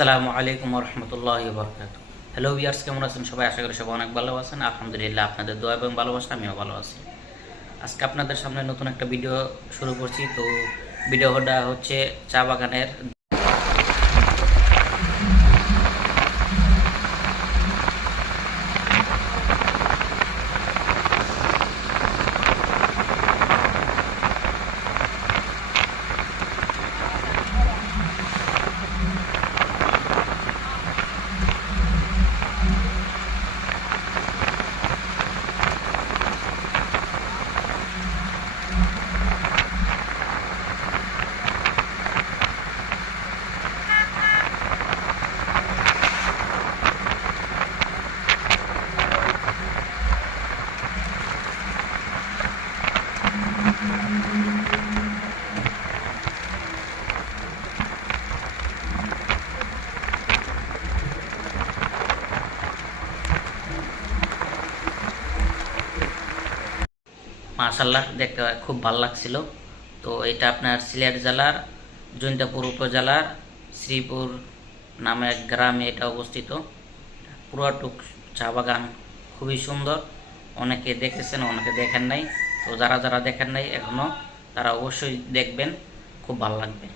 আসসালামু আলাইকুম রহমতুল্লাহি বরকাত। হ্যালো ভিউয়ার্স, কেমন আছেন সবাই? আশা করি সবাই অনেক ভালো আছেন। আলহামদুলিল্লাহ, আপনাদের দোয়া এবং ভালোবাসা আমিও ভালো আছি। আজকে আপনাদের সামনে নতুন একটা ভিডিও শুরু করছি। তো ভিডিওটা হচ্ছে চা বাগানের। মাশাআল্লাহ, দেখতে খুব ভালো লাগছিল। তো এটা আপনার সিলেট জেলার জৈন্তাপুর উপজেলার শ্রীপুর নামে এক গ্রামে এটা অবস্থিত। পুরাটুক চা বাগান খুবই সুন্দর। অনেকে দেখেছেন, অনেকে দেখেন নাই। তো যারা যারা দেখেন নাই এখনো, তারা অবশ্যই দেখবেন, খুব ভালো লাগবে।